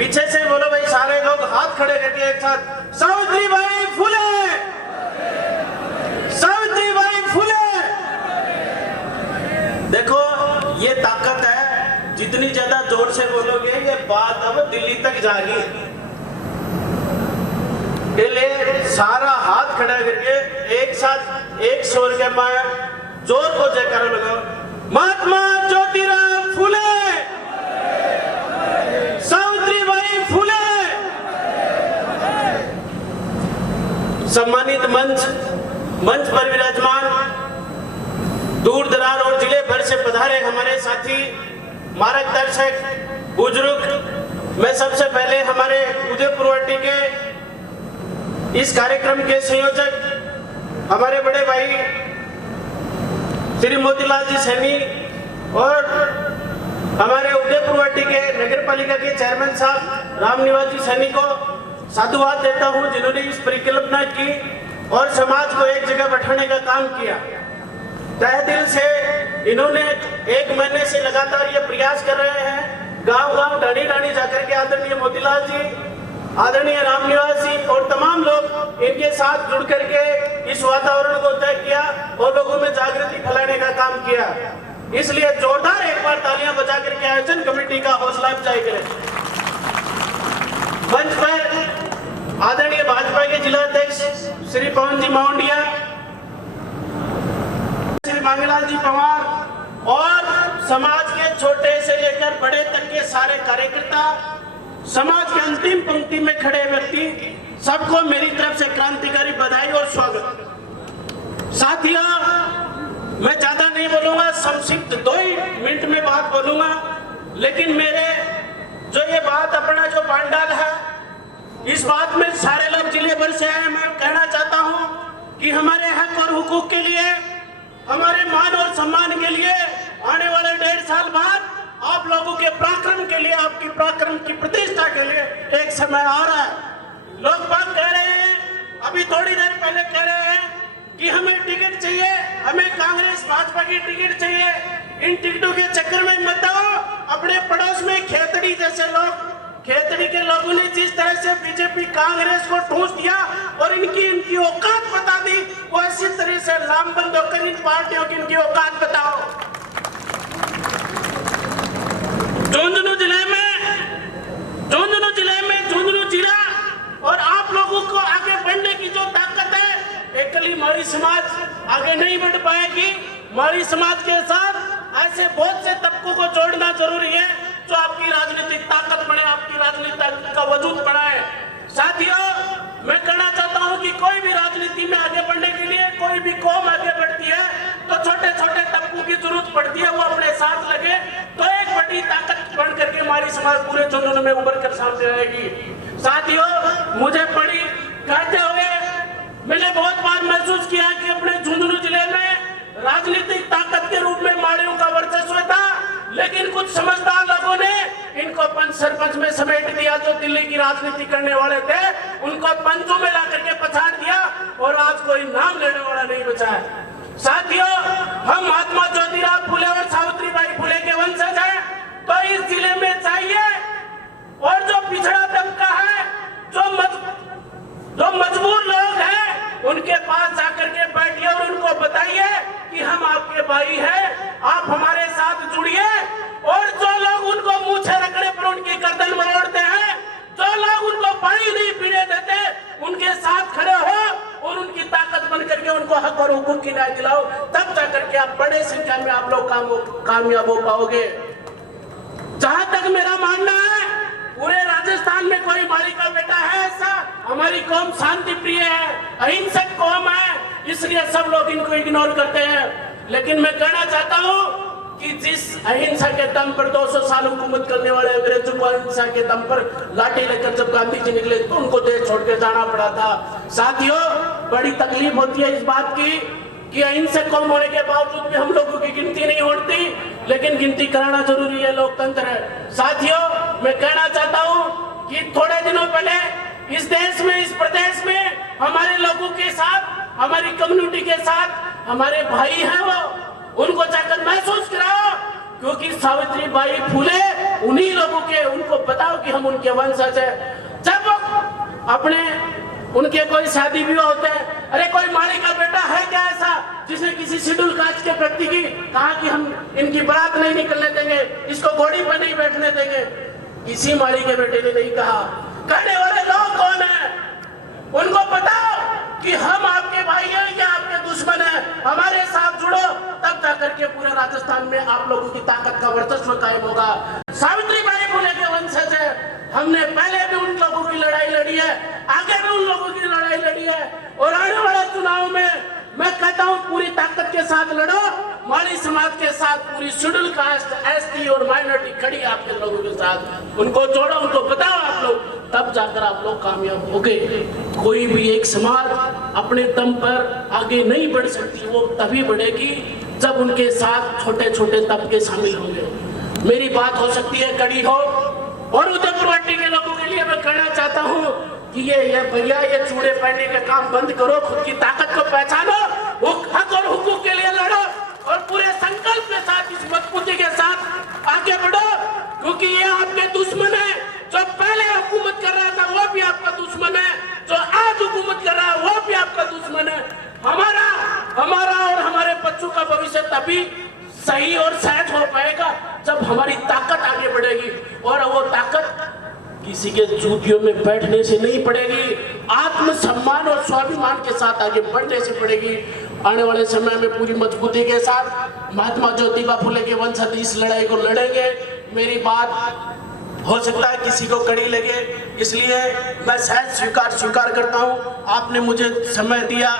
पीछे से बोलो भाई, सारे लोग हाथ खड़े करके एक साथ, सावित्रीबाई फुले, सावित्रीबाई फुले। देखो ये ताकत है, जितनी ज्यादा जोर से बोलोगे ये बात अब दिल्ली तक जाएगी। इसलिए सारा हाथ खड़ा करके एक साथ एक स्वर के माया जोर को जयकारा लगाओ, महात्मा ज्योतिराव फुले, सावित्रीबाई फुले। सम्मानित मंच पर विराजमान दूर दराज और जिले भर से पधारे हमारे साथी, मार्गदर्शक, बुजुर्ग, मैं सबसे पहले हमारे उदयपुरवाटी के इस कार्यक्रम के संयोजक हमारे बड़े भाई श्री मोतीलाल जी सैनी और हमारे उदयपुरवाटी के नगर पालिका के चेयरमैन साहब रामनिवास जी सैनी को साधुवाद देता हूं, जिन्होंने इस परिकल्पना की और समाज को एक जगह बैठाने का काम किया। तहे दिल से इन्होंने 1 महीने से लगातार ये प्रयास कर रहे हैं, गांव-गांव, ढाणी-ढाणी जाकर के आदरणीय मोतीलाल जी, आदरणीय रामनिवास जी और तमाम लोग इनके साथ जुड़ करके इस वातावरण को तय किया और लोगों में जागृति फैलाने का काम किया। इसलिए जोरदार एक बार तालियां बजा करके आयोजन कमेटी का हौसला अफजाई करें। मंच पर आदरणीय भाजपा के जिला अध्यक्ष श्री पवन जी माउंडिया, श्री मांगेलाल जी पवार और समाज के छोटे से लेकर बड़े तक के सारे कार्यकर्ता, समाज के अंतिम पंक्ति में खड़े व्यक्ति, सबको मेरी तरफ से क्रांतिकारी बधाई और स्वागत। साथियों, मैं ज्यादा नहीं बोलूंगा, संक्षिप्त 2 ही मिनट में बात बोलूंगा, लेकिन मेरे जो ये बात अपना जो पांडाल है, इस बात में सारे लोग जिले भर से आए। मैं कहना चाहता हूं कि हमारे हक और हुकूक के लिए, हमारे मान और सम्मान के लिए आने वाले 1.5 साल बाद आप लोगों के पराक्रम के लिए, आपकी पराक्रम की प्रतिष्ठा के लिए एक समय आ रहा है। लोग बात कह रहे हैं, अभी थोड़ी देर पहले कह रहे हैं कि हमें टिकट चाहिए, हमें कांग्रेस भाजपा की टिकट चाहिए। इन टिकटों के चक्कर में मत आओ। अपने पड़ोस में खेतड़ी जैसे लोग, खेतड़ी के लोगों ने जिस तरह से बीजेपी कांग्रेस को ठूस दिया और इनकी औकात बता दी, वो इसी तरह से लामबंद होकर इन पार्टियों की इनकी औकात बताओ। झुंझुनू झुंझुनू जिला और आप लोगों को आगे बढ़ने की जो ताकत है, एकली मारी समाज आगे नहीं बढ़ पाएगी। मारी समाज के साथ ऐसे बहुत से तबकों को जोड़ना जरूरी है जो आपकी राजनीतिक ताकत बने, आपकी राजनीति का वजूद बनाए। साथियों, मैं कहना चाहता हूं कि कोई भी राजनीति में आगे बढ़ने के लिए, कोई भी कौम आगे बढ़ती है तो छोटे छोटे तबकों की जरूरत पड़ती है, वो अपने साथ लगे तो एक बड़ी ताकत बन करके हमारी समाज पूरे झुंझुनू में उभर कर सामने आएगी। साथियों, मुझे बड़ी कहते हुए मैंने बहुत बार महसूस किया कि अपने झुंझुनू जिले में राजनीतिक ताकत के रूप में माड़ियों का वर्चस्व था, लेकिन कुछ समझदार लोगों ने इनको पंच सरपंच में समेट दिया। जो दिल्ली की राजनीति करने वाले थे उनको पंचों में ला करके पछाड़ दिया और आज कोई नाम लेने वाला नहीं बचा है। साथियों, हम महात्मा ज्योतिराव फुले और सावित्रीबाई फुले के वंशज हैं, तो इस जिले में चाहिए और जो पिछड़ा तबका है, जो मजबूर लोग हैं, उनके पास जाकर के बैठिए और उनको बताइए कि हम आपके भाई हैं, आप हमारे साथ जुड़िए। और जो लोग उनको मूछे रगड़े पर उनकी गर्दन मरोड़ते हैं, जो लोग उनको पानी नहीं पीने देते, उनके साथ खड़े हो और उनकी ताकत बन करके उनको हक और हुकूक की न्याय दिलाओ, तब जाकर के आप बड़े संख्या में आप लोग कामयाब हो पाओगे। जहां तक मेरा मानना है, पूरे राजस्थान में कोई माली का बेटा है ऐसा? हमारी कौम शांति प्रिय है, अहिंसक कौम है, इसलिए सब लोग इनको इग्नोर करते हैं। लेकिन मैं कहना चाहता हूं कि जिस अहिंसा के दम पर 200 साल हुकूमत करने वाले अंग्रेजों को अहिंसा के दम पर लाठी लेकर जब गांधी जी निकले तो उनको देश छोड़ के जाना पड़ा था। साथियों, बड़ी तकलीफ होती है इस बात की कि अहिंसक कौम होने के बावजूद भी हम लोगों की गिनती नहीं होती, लेकिन गिनती कराना जरूरी है, लोकतंत्र है। साथियों, मैं कहना चाहता हूं कि थोड़े दिनों पहले इस देश में, इस प्रदेश में हमारे लोगों के साथ, हमारी कम्युनिटी के साथ हमारे भाई हैं, वो उनको जाकर महसूस कराओ, क्योंकि सावित्रीबाई फुले उन्हीं लोगों के, उनको बताओ कि हम उनके वंशज है। जब अपने उनके कोई शादी विवाह होते हैं, अरे कोई माली का बेटा है क्या ऐसा जिसने किसी शेड्यूल कास्ट के व्यक्ति की कहा कि हम इनकी बारात नहीं निकलने देंगे, इसको घोड़ी पर नहीं बैठने देंगे? किसी माली के बेटे ने नहीं कहा। कहने वाले लोग कौन है? उनको बताओ कि हम आपके भाई हैं या आपके दुश्मन हैं, हमारे साथ जुड़ो, तब जाकर के पूरे राजस्थान में आप लोगों की ताकत का वर्चस्व कायम होगा। सावित्रीबाई फुले के वंशज है, हमने पहले भी उन लोगों की लड़ाई लड़ी है, आगे भी उन लोगों की लड़ाई लड़ी है, और आने वाले चुनाव में मैं कहता हूं पूरी ताकत के साथ लड़ो। माली समाज के साथ पूरी शेड्यूल कास्ट, एसटी और माइनॉरिटी खड़ी आपके लोगों के साथ, उनको जोड़ो, उनको बताओ आप लोग, तब जाकर आप लोग कामयाब होंगे। कोई भी एक समाज अपने दम पर आगे नहीं बढ़ सकती, वो तभी बढ़ेगी जब उनके साथ छोटे छोटे तबके शामिल होंगे। मेरी बात हो सकती है कड़ी हो, और उदयपुरवाटी के लोगों के लिए मैं कहना चाहता हूँ कि ये भैया ये चूड़े पहनने का काम बंद करो, खुद की ताकत को पहचानो, वो हक और हुकूक के लिए लड़ो, और पूरे संकल्प के साथ, इस मजबूती के साथ आगे बढ़ो, क्योंकि ये आपके दुश्मन है। जो पहले हुकूमत कर रहा था वो भी आपका दुश्मन है, जो आज हुकूमत कर रहा है वो भी आपका दुश्मन है। हमारा और हमारे बच्चों का भविष्य तभी सही और सहज हो पाएगा जब हमारी ताकत आगे बढ़ेगी, और वो ताकत किसी के जूतियों में बैठने से नहीं पड़ेगी, आत्मसम्मान और स्वाभिमान के साथ आगे बढ़ने से पड़ेगी। आने वाले समय में पूरी मजबूती के साथ महात्मा ज्योतिबा फुले के वंशज इस लड़ाई को लड़ेंगे। मेरी बात हो सकता है किसी को कड़ी लगे, इसलिए मैं सहज स्वीकार करता हूं। आपने मुझे समय दिया।